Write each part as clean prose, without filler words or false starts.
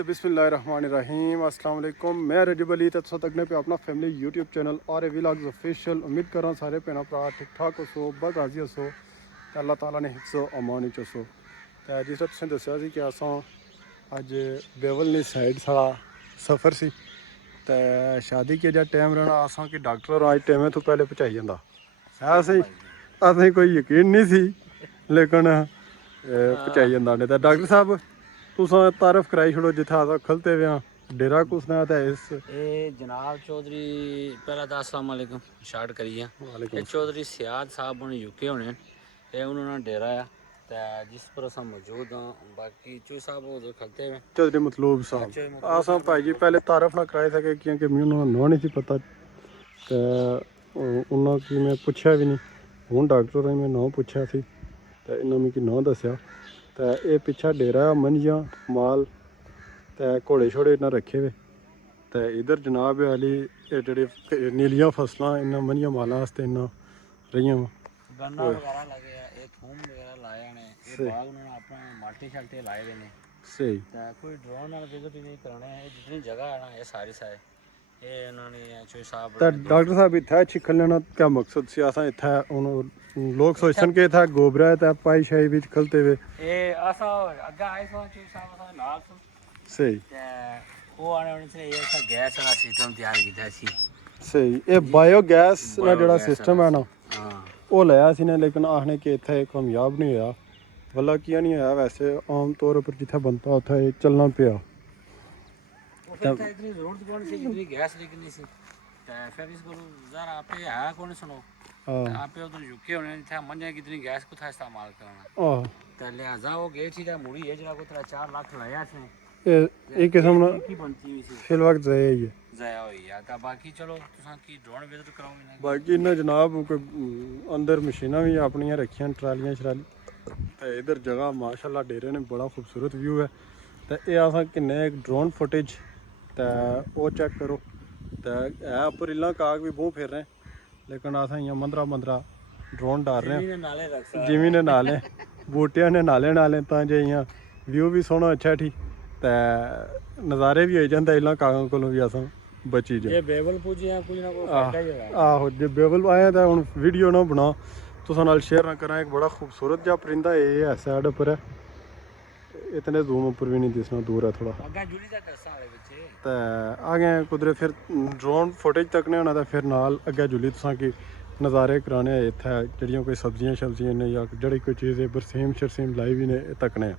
तो बिस्मिल्लाहिर्रहमानिर्रहीम अस्सलाम वालेकुम। मैं रजब अली तो तकने पे अपना फैमिली यूट्यूब चैनल और व्लॉग्स ऑफिशियल उम्मीद कर रहा हूँ सारे भैन भरा ठीक ठाक हो बस राजी हो तो अल्लाह ताला ने हिफ्ज़ो अमान चो तो जिस तरह तुसें दस्सिया सी कि असां अज बेवल नी साइड साढ़ा सफ़र सी तो शादी के जा टाइम रहना असां कि डॉक्टर अज टाइम तो पहले पहुँचाई जाता है असें कोई यकीन नहीं सी लेकिन पहुँचाई जाता नहीं तो डॉक्टर साहब तुस तारफ कराई छोड़ो जिथे अस खलते पे हाँ डेरा कुसना ते इस जनाब चौधरी पहला तो अस्सलाम वालेकुम स्टार्ट करिए। ये चौधरी सियाद साहब होने यूके होने ये उन्होंने डेरा है तो जिस पर अस मौजूद हाँ बाकी चो साहब उधर खलते हुए चौधरी मतलूब साहब अस भाई जी पहले तारफ ना कराई सके क्योंकि मैं उन्होंने नाम नहीं पता तो उन्होंने मैं पूछा भी नहीं हूँ डॉक्टर ने मैं नाम पूछा सी तो इन्हें मिगी नाम दस्या तो ये पिछा डेरा मंझियाँ माल तो घोड़े शोड़े इन्हें रखे हुए तो इधर जनाब वाली जेह्ड़ी नीलियां फसलां इन्हें मंझियां मालां वास्ते इन्ना रहियां गन्ना वगैरह लगे ये थूम वगैरह लाए ने ये बाग उन्होंने अपने माल्टे शाल्टे लाए हुए ने सही तो कोई ड्रोन नाल विजिट नहीं कराने है जितनी जगह है ना ये सारी सारे ये उन्होंने चो साहब तो डॉक्टर साहब इत्थै छिक्कल लेना क्या मकसद सी असां इत्थै हुन लोग सोचन कि इत्थै गोबरा है ते पाई शाई बिच खलते वे ये असा अग्गा आए सो चो साहब असा नाल सो सही वो आने वाले से ये सा गैस वाला सिस्टम तैयार कीता सी सही ये बायोगैस ना जेड़ा सिस्टम है ना हां वो लाया सी ने लेकिन आखने कि इत्थै कामयाब नहीं होया भला किया नहीं होया वैसे आम तौर पर जिथे बनता उत्थे चलना पिया इतनी जरूरत कौन सी जितनी गैस लेकिन सी फिर इसको जरा आपे है कौन सुनो आपे उधर यूके होने थे मंजे कितनी गैस को था इस्तेमाल करना तो लिहाजा वो गेट ही मुड़ी है जरा को 4 लाख लाया थे एक किस्म ना की बनती हुई सी फिल वक्त जाया ही है जाया हुई है तो बाकी चलो तुसा की ड्रोन विजिट कराओगे ना बाकी इन्हें जनाब कोई अंदर मशीनां भी अपनियां रखियां ट्रालियां शराली तो इधर जगह माशाल्लाह डेरे ने बड़ा खूबसूरत व्यू है तो ये असां किन्ने एक ड्रोन फुटेज तो वो चेक करो तो है उपर इला काग भी बहुत फिर रहे लेकिन अस इं मंदरा ड्रोन डाल रहे हैं जिमी ने नाले बूटिया ने नाले नाले तो जे इं व्यू भी सोहना अच्छा ठीक तो नज़ारे भी हो जाते इला कागों को भी अस बची जाए बेवल पुजे आहो जे बेवल आए तो हूँ वीडियो ना बना तुसा नाल शेयर ना करा एक बड़ा खूबसूरत जहा परिंदा ये है साइड उपर है इतने जूम उपर भी नहीं दिसना दूर है थोड़ा तो आगे कुदरे फिर ड्रोन फुटेज तकने होना तो फिर नाल अगे जुली तुसा की नज़ारे कराने इत्थै जड़ियां कोई सब्जियां ने या जड़ी कोई चीज़ बरसीम शरसीम लाई भी ने तकने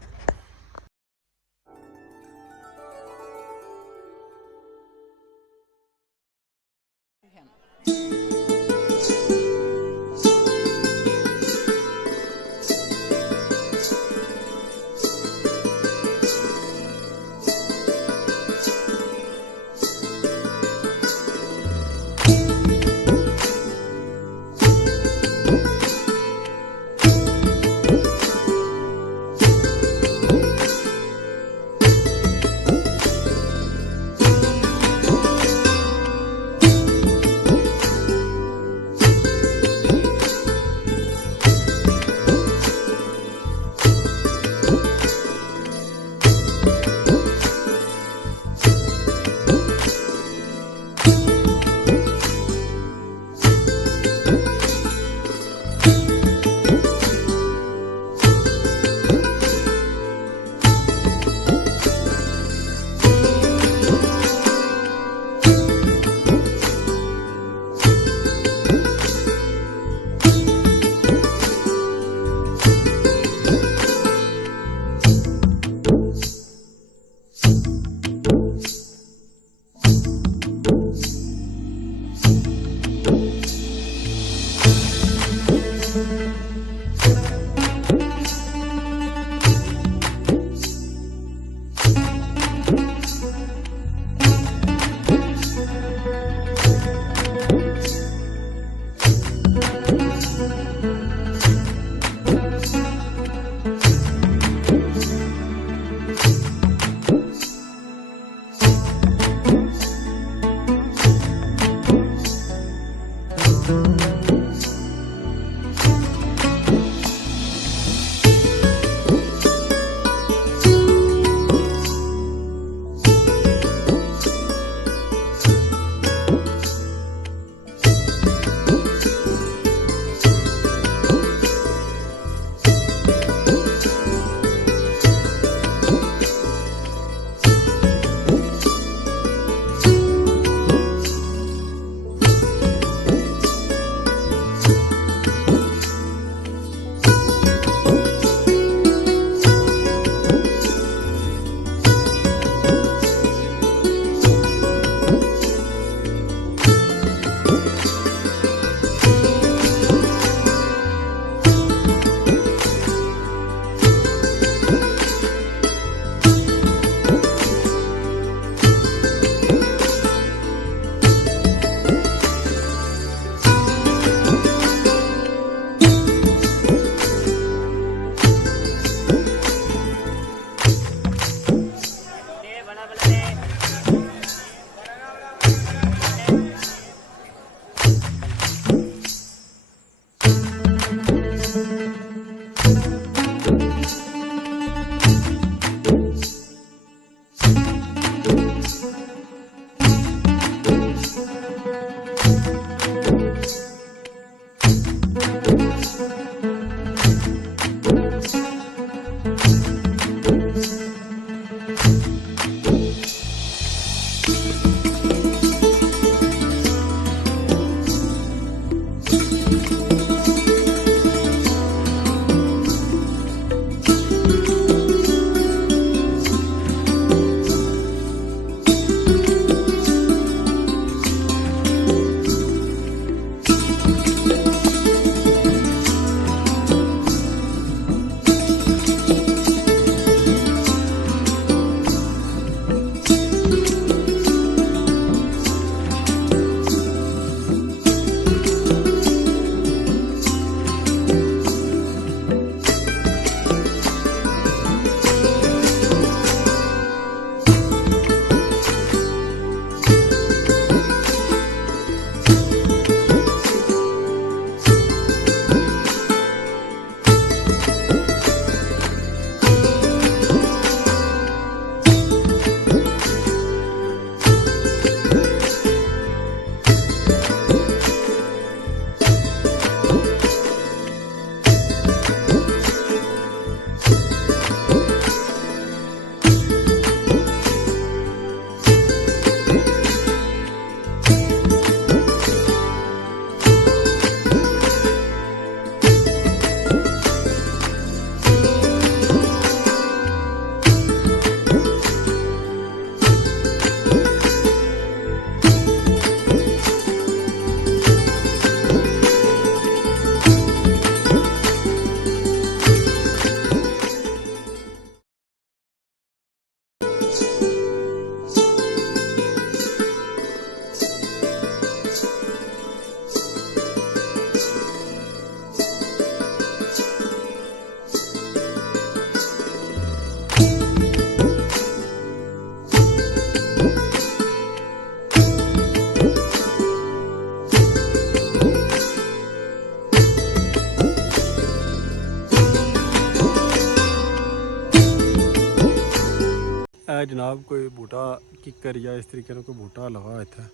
जनाब कोई बूटा किकर या इस तरीके का कोई बूटा लगा इत्थै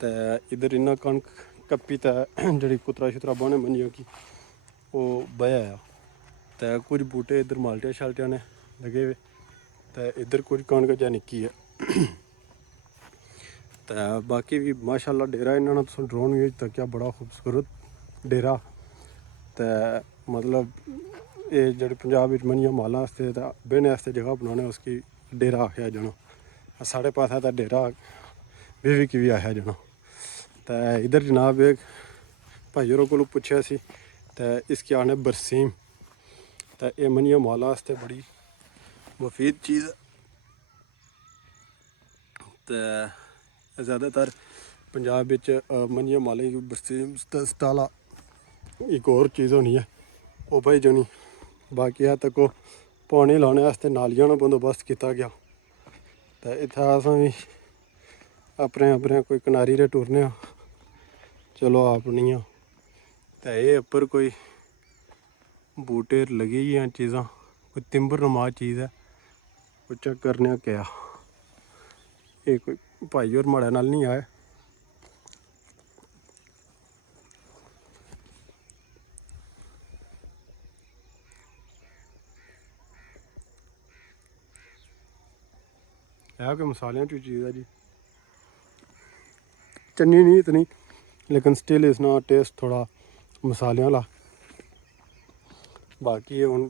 ते इधर इन्ना कनक कप्पी ते जड़ी कुतरा शुतरा बाने मंजियां की ओह् बया आ ते कुछ बूटे इधर माल्टिया शाल्टिया ने लगे हुए ते इधर कुछ कनक जा निक्की है ते बाकी भी माशाल्लाह डेरा इन्होंने तुम ड्रोन भी तक्या बड़ा खूबसूरत डेरा ते मतलब ये जड़े पंजाब मंजियां मालां आस्ते ते बेहने आस्ते जगह बनाने उसकी डेरा आखेआ जाना साढ़े पास तो डेरा बेवी की भी आखेआ जाना तो इधर जनाब एक भाई होरों को पुछया सी ते इसकी आने बरसीम तो ये मंजियां मालां आस्ते बड़ी मुफीद चीज़ है तो ज़्यादातर पंजाब विच मंजियां मालें की बरसीम स्टाला एक और चीज़ होनी है वो भाई जानी बाकी है तक पानी लाने वास्ते नालियां दा बंदोबस्त किया गया तो इत्थै असां भी अपने अपने कोई कनारी रे टुरने चलो अपनियां तो ये उप्पर कोई बूटे लगी हैं चीज़ां कोई तिंबर नुमा चीज़ है वो चेक करने क्या ये कोई भाई और माड़े नाल नहीं आए है कोई मसालियां की चीज़ है जी चन्नी नहीं इतनी लेकिन स्टिल इसना टेस्ट थोड़ा मसाले वाला बाकी हूँ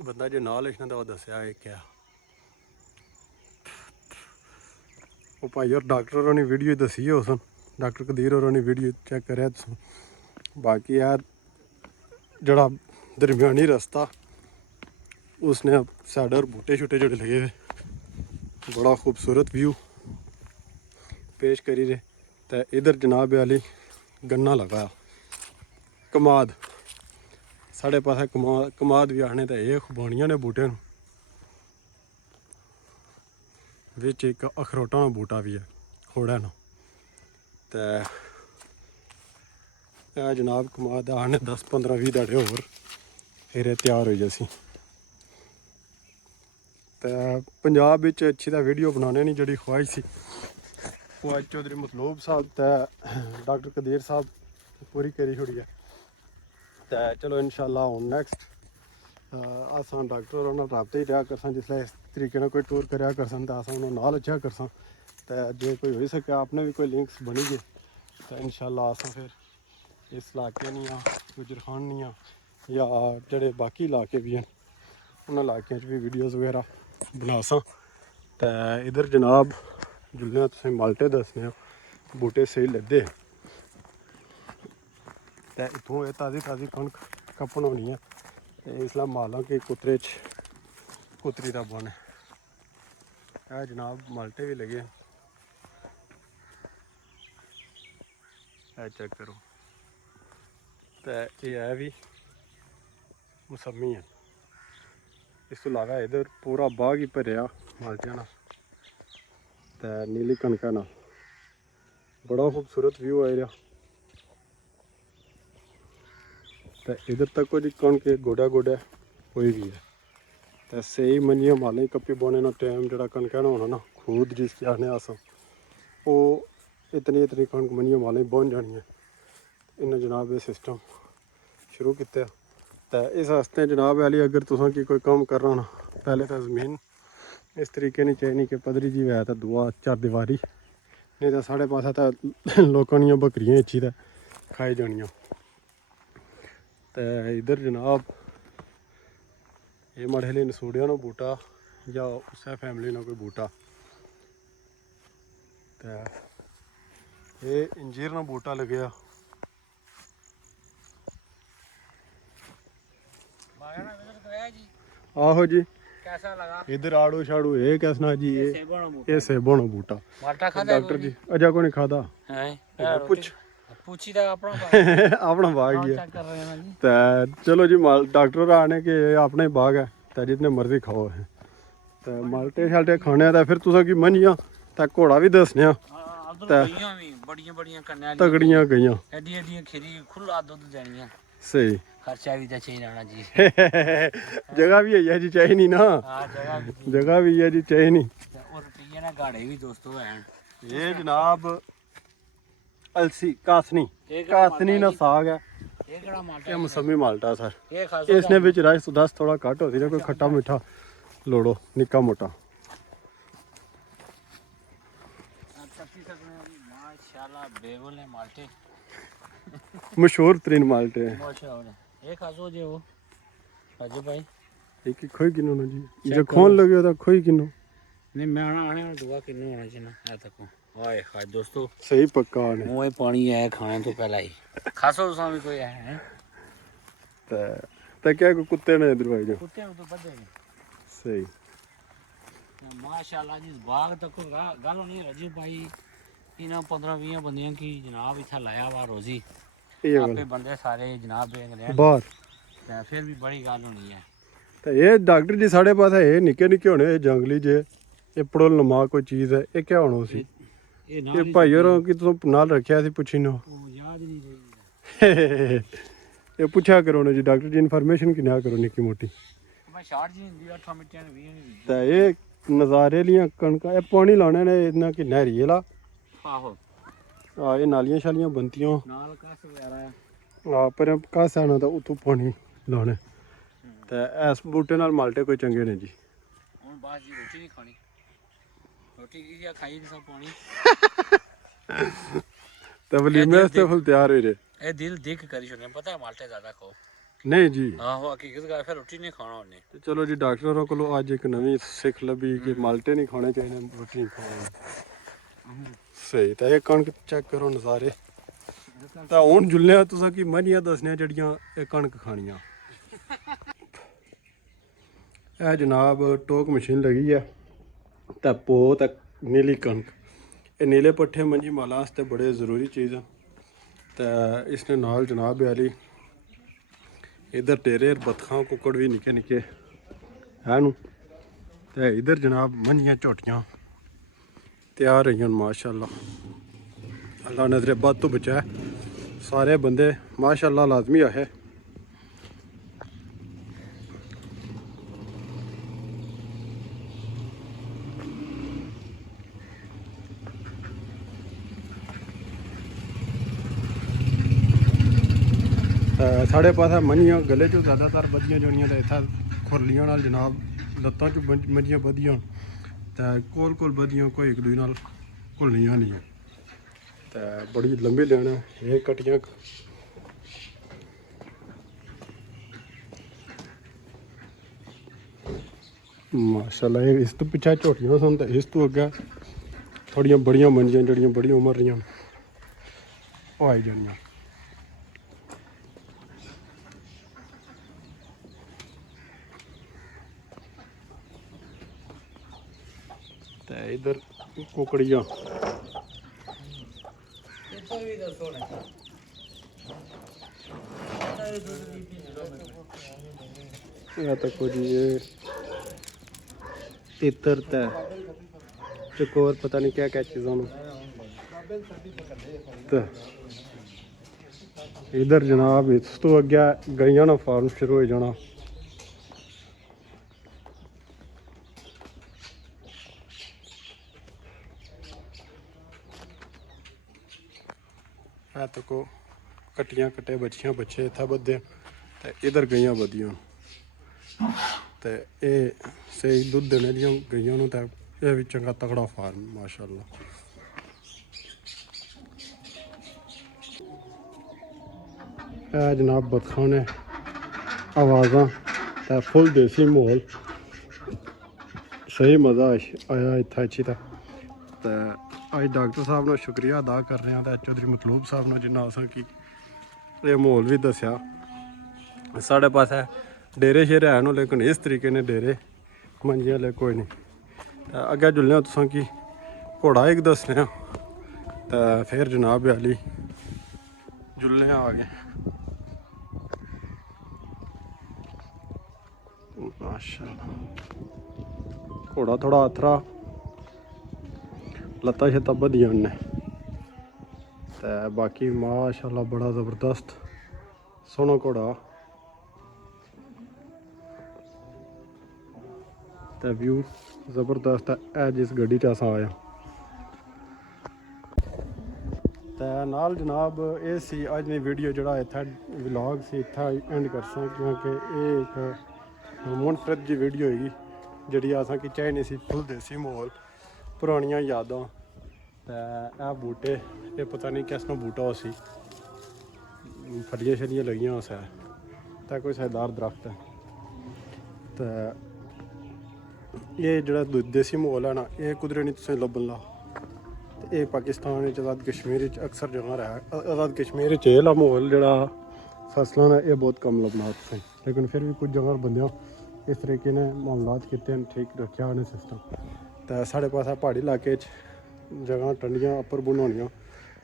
बंदा जो नाल लिखना तो दसिया है क्या वो भाई और डॉक्टर होनी वीडियो दसी है उस डॉक्टर कदीर होनी वीडियो चेक करे बाकी है जड़ा दरम्यानी रास्ता उसने साइड और बूटे शूटे जोड़े लगे हुए बड़ा खूबसूरत व्यू पेश करी रहे तो इधर जनाब वाली गन्ना लगा कमाद साढ़े पास कमाद भी आने तो ये खुबानियां ने बूटे विच एक अखरोटा का बूटा भी है खोड़ा ना तो जनाब कमाद आने 10-15-20 ध्याड़े होर फिर तैयार हो जासी तो पंजाब विच अच्छी दा वीडियो बनाने की जी ख्वाहिश सी वो अज चौधरी मतलूब साहब तो डॉक्टर कदीर साहब पूरी करी छोड़ी है तो चलो इंशाल्लाह हूँ नैक्सट असां डॉक्टर होरां नाल राबते ही रहा करसां जिसलै इस तरीके नाल कोई टूर करया करसन तो असां उन्हां नाल अच्चा करसां तो जे कोई होई सके आपने भी कोई लिंक्स बनी गए तो इंशाल्लाह असां फिर इस इलाके दियां गुजर खान दियां या जेह्ड़े बाकी इलाके भी हैं उन्हां इलाकें च भी वीडियोज़ वगैरह बनासां तो इधर जनाब जुल्ले तुसें माल्टे दसने बूटे स्हेई लद्दे तो इत्थों एह् ताज़ी ताज़ी कनक कपन होनी है तो इसलै मालां कि कुतरे च कुतरी दा बन है जनाब माल्टे भी लगे चेक करो तो ये है भी मौसमी है इस तो इलावा इधर पूरा बाग ही भरिया माल्टियां नाल ते नीली कनका नाल बड़ा खूबसूरत व्यू आ रहा तो इधर तक जी कणक गोडा गोडा कोई भी है तो सही मंजियां मालें कप्पी बौने ना टाइम जो कनक ना होना ना खूद जिसकी आने अस वो इतनी इतनी कनक मंजियां मालें बौन जानी है इन्हें जनाब ये सिस्टम शुरू किया तो इस आस्ते जनाब वाली अगर तुसें की कोई कम करना ना पहले तो जमीन इस तरीके नहीं चाहिए कि पदरी जी है तो दुआ चार दीवारी नहीं तो साढ़े पास तो लोगों दियां बकरियां इच्छी तो खाई जानियां तो इधर जनाब ये माड़े हले नसूड़िया ना बूटा या उस फैमिली ना कोई बूटा तो ये इंजीर ना बूटा लगे आहो जी कैसा लगा इधर आड़ू शाड़ू ये कैसना जी ये सेबों ना बूटा डॉक्टर जी अजा को नहीं खादा पूछ पूछी था अपना अपना बाग ही है तो चलो जी डॉक्टर आने के अपना ही बाग है तो जितने मर्जी खाओ है तो माल्टे शाल्टे खाने तो फिर तुसें की मनिया तो घोड़ा भी दसने तगड़ियां गईयां एडी एडी खीरी खुला दूध देनियां सही खर्चा भी तो चाहिए रहना जी जगह भी है जी चाहिए नहीं ना जगह भी है जी चाहिए नहीं और रुपये ना गाड़े भी दोस्तों हैं ये जनाब अलसी कासनी ना साग है ये मौसमी माल्टा सर इसने बिच रस 10 थोड़ा घट होती ना कोई खट्टा मीठा लोड़ो निक्का मोटा माशाल्लाह बेवल है माल्टे मशहूर तरीन माल्टे हैं एक आजो जे वो आजो भाई एक खोई किनो ना जी जो खोन लगे तो खोई किनो नहीं मैं आने और दुआ किनो होना चाहिए ना है तक हाय हाय दोस्तों सही पक्का ने मुंह में पानी है खाने तो पहला ही खासो तो भी कोई है तो क्या को कुत्ते ने इधर भाई जो कुत्ते तो बदे सही माशाल्लाह जिस बाग तक गल नहीं रजी भाई इन्हों 15-20 बंदियां की जनाब इतना लाया वा रोजी आपे बंदे सारे जनाब बाहर फिर भी बड़ी गल होनी है तो ये डॉक्टर जी साढ़े पास है निक्के निक्के होने जंगली जे ये पड़ोल नमा कोई चीज़ है ये क्या होना सी ये भाई और कि तुम नाल रखा सी पुछी नो याद नहीं रही ये पूछा करो ना जी डॉक्टर जी इन्फॉर्मेशन की ना करो निक्की मोटी मैं शार्ट जी नहीं 8 मिनट 20 नहीं तो ये नज़ारे लियां कणका ये पानी लाने ने इतना कि नहरी वाला आहो ये नालियां शालियां बनतियां नाल कास वगैरह पर कास आना तो उतों पानी लाने तो इस बूटे नाल माल्टे कोई चंगे ने जी हुन बात जी रोटी नहीं खानी रोटी की खाई नहीं सब पानी तो वलीमे वास्ते फुल तैयार हो रहे ए दिल देख करी छोड़ने पता है माल्टे ज्यादा खाओ नहीं जी आहो हकीकत का फिर रोटी नहीं खाना उन्हें तो चलो जी डॉक्टरों को अज एक नवी सिख लभी कि माल्टे नहीं खाने चाहिए रोटी नहीं खानी सही तो ये कणक चेक करो नज़ारे तो हूँ जुल्ले तुसा की मनियां दसने जड़ियां ये कणक खानियां यह जनाब टोक मशीन लगी है तो पो तो नीली कणक ये नीले पट्ठे मंजी माला वास्ते बड़े ज़रूरी चीज़ है तो इसने नाल जनाब वाली इधर टेरे बतखा कुकड़ भी निके निके है नू तो इधर जनाब मंजियां झोटियां तैयार रही माशाल्लाह अल्लाह नजरे बद तो बचाए सारे बंदे माशाल्लाह लाजमी है साढ़े पास मंझियां गले चो ज़्यादातर बधियां जोनियां तो इत्थै खुरलियां नाल जनाब लत्तां चो मंझियां बधियां ते कोल बधियां कोई एक दूई नाल घुलनियां नहीं ते बड़ी लंबी लेन ये कटियां माशाल्लाह। इस तो पिछे झोटियां सन ते इस तो अग्गें थोड़ियां बड़ियां मंजियां जड़ियां बड़ी उम्र दियां ओह् आई जानियां। ते इधर कुकड़ियां तको जी ये तितर ते चकोर पता नहीं क्या क्या चीज़ों तो इधर जनाब इस तो अग्गे गईयां ना फार्म शुरू हो जाना। है तो को कट्टियां कट्टे बच्चियां बच्चे इत्थै बद्धे ते इधर गईयां बधियां ते ये स्हेई दुद्ध देने दियां गईयां नूं ते एह् भी चंगा तगड़ा फार्म माशाल्लाह। है जनाब बतखां ने आवाज़ां ते फुल देसी माहौल सही मज़ा आया इत्थै अच्छी ते अज डॉक्टर साहब ने शुक्रिया अदा कर रहे हैं चौधरी मतलूब साहब ने जिन्ना असें कि ये माहौल भी दस्या। साढ़े पास डेरे शेरे हैन लेकिन इस तरीके ने डेरे मंजियां ले कोई नहीं। अग्गें जुल्ले तुसें कि घोड़ा इक दस्सने ते फिर जनाब आली जुल्ले आ गए माशाल्लाह। घोड़ा थोड़ा अथरा लत्ता शत्ता बधियां ने ते बाकी माशाल्लाह बड़ा ज़बरदस्त सोहना घोड़ा ते व्यू ज़बरदस्त है जिस गड्डी च अस आए ते नाल जनाब ये सी अज दी वीडियो जड़ा इत्थै व्लॉग सी इत्थै एंड करसां क्योंकि ये एक मुनफरद जी वीडियो होगी जी असें कि चाहिए सी फुल देसी माहौल पुरानियां यादां ते ए बूटे ये पता नहीं किसना बूटा उसी फलियां शलियां लगियां उस ते कोई सैदार दरख्त है ते ये जड़ा देसी माहौल है ना ये कुदरे नहीं तुसें लब्भन ला। ये पाकिस्तान आज़ाद कश्मीर अक्सर जगह रहा आज़ाद कश्मीर एह्ला माहौल जड़ा फसलां ने यह बहुत कम लब्भना तुसें लेकिन फिर भी कुछ जगह बंदे इस तरीके ने मामलात किते ठीक रखेआ उन्हें सिस्टम तो साढ़े पास पहाड़ी इलाके जगह टंडियां अप्पर बुन होनियां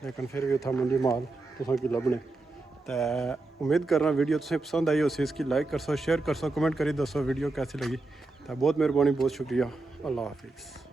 लेकिन फिर भी उत्थै मंडी माल तुसें की लब्भने तो उम्मीद करना वीडियो तुसें पसंद आई उस इसकी लाइक कर सो शेयर कर सो कमेंट करी दसो वीडियो कैसी लगी तो बहुत मेहरबानी बहुत शुक्रिया अल्लाह हाफिज़।